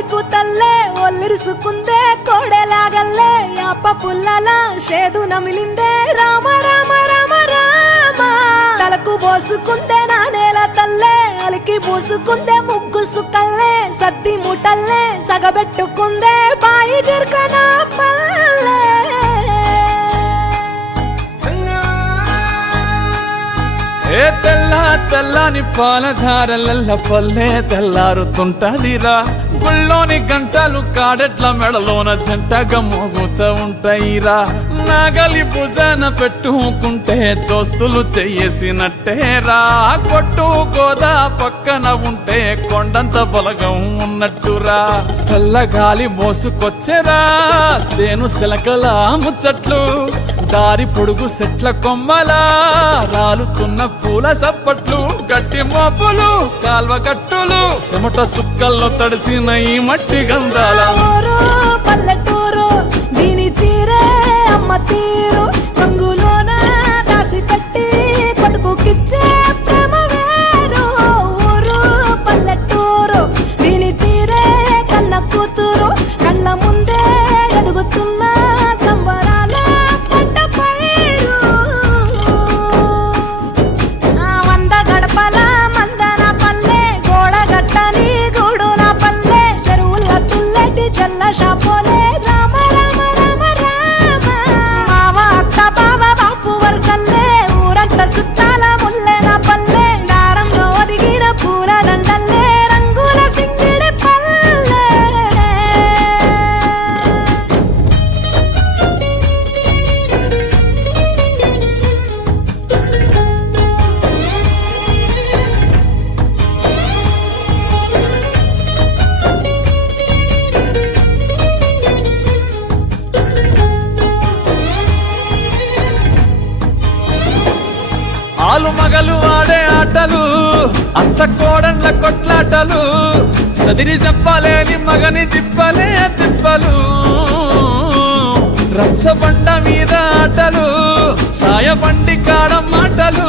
నీకు తల్లే ఒల్లిరుసుకుందే కోడెలాగల్లే యాప పుల్లల షేదు నమిలిందే రామ రామ రామ రామ తలకు పోసుకుందే నా నేల తల్లే అలికి పూసుకుందే ముగ్గు సుక్కల్లే సద్ది ముటల్లే సగబెట్టుకుందే బాయి గిర్కన పల్లె ఏ తెల్ల తెల్లని పాలధారలల్ల పల్లె తెల్లారుతుంటదిరా గుళ్ళోని గంటలు కాడెట్ల మెడలోన జంటగా మోగుతూ ఉంటాయిరా నాగలి భుజాన పెట్టుకుంటే దోస్తులు చెయ్యేసినట్టేరా కొట్టు గోదా పక్కన ఉంటే కొండంత బలగం ఉన్నట్టురా చల్లగాలి మోసుకొచ్చెరా సేను శిలకల ముచ్చట్లు దారి పొడుగు సెట్ల కొమ్మలా రాలుతున్న పూల సప్పట్లు గట్టి మోపులు కాల్వ కట్టులు చెమట సుక్కల్లో తడిసిన ఈ మట్టి గంధాల పల్లెటూరు దీని తీరే అమ్మ తీరు కంగులోన దాసి పెట్టి కొడుకుకిచ్చే ప్రేమ వేరు ఊరు పల్లెటూరు దీని తీరే కన్న కూతురు కళ్ళ ముందే ఎదుగుతున్న సంబరాల పంట పైరు వంద గడపల మందన పల్లె గోడగట్టని గూడున పల్లె చెరువుల తుల్లటి జల్ల షాపోలే రామ రామ రామ రామ మావ అత్త బావ బాపు వరసల్లే ఊరంత సుట్టాల ముల్లెన పల్లె దారంలో ఒదిగిన పూల దండల్లే రంగుల సింగిడి పల్లె ఆలు మగలు ఆడే ఆటలు అత్త కోడళ్ళ కొట్లాటలు సదిరి చెప్పలేని మగని తిప్పలే తిప్పలు రచ్చబండ మీద ఆటలు ఛాయబండి కాడ మాటలు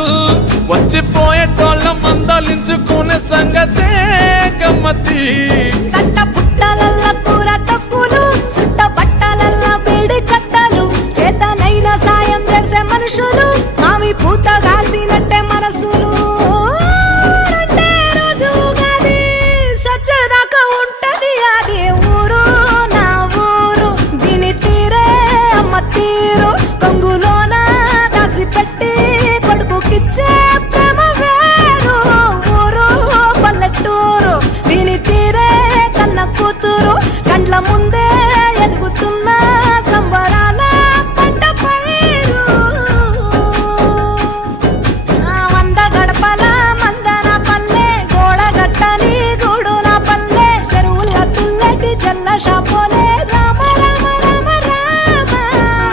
వచ్చిపోయేటోళ్ళ మందలించుకునే సంగతే గమ్మతి కట్ట పుట్టలల్ల కూర తక్కులు సుట్ట బట్టలల్ల వేడి కట్టలు చేతనైన సాయం చేసే మనుషులు మావి పూత కాసినట్టే మనసులు అంటే రోజు గది సచ్చేదాకా ఉంటది అది ఊరు నా ఊరు దీని తీరే అమ్మ తీరు కొంగులోన దాసి పెట్టి కొడుకుకిచ్చే ప్రేమ వేరు ఊరు పల్లెటూరు దీని తీరే కన్న కూతురు కండ్ల ముందే ఎదుగుతున్న సంబరాల పంట పైరు వంద గడపల మందన పల్లె గోడగట్టని గూడున పల్లె చెరువుల తుల్లటి జల్ల షాపోలే రామ రామ రామ రామ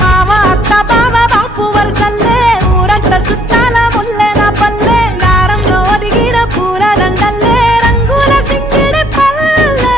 మావ అత్త బావ బాపు వరసల్లే ఊరంత సుట్టాల ముల్లెన పల్లె దారంలో ఒదిగిన పూల దండల్లే రంగుల సింగిడి పల్లె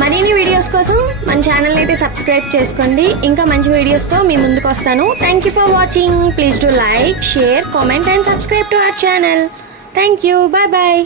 మరిన్ని వీడియోస్ కోసం మన ఛానల్ అయితే సబ్స్క్రైబ్ చేసుకోండి. ఇంకా మంచి వీడియోస్తో మీ ముందుకు వస్తాను. Thank you for watching. Please do like, share, comment and subscribe to our channel. Thank you. Bye bye.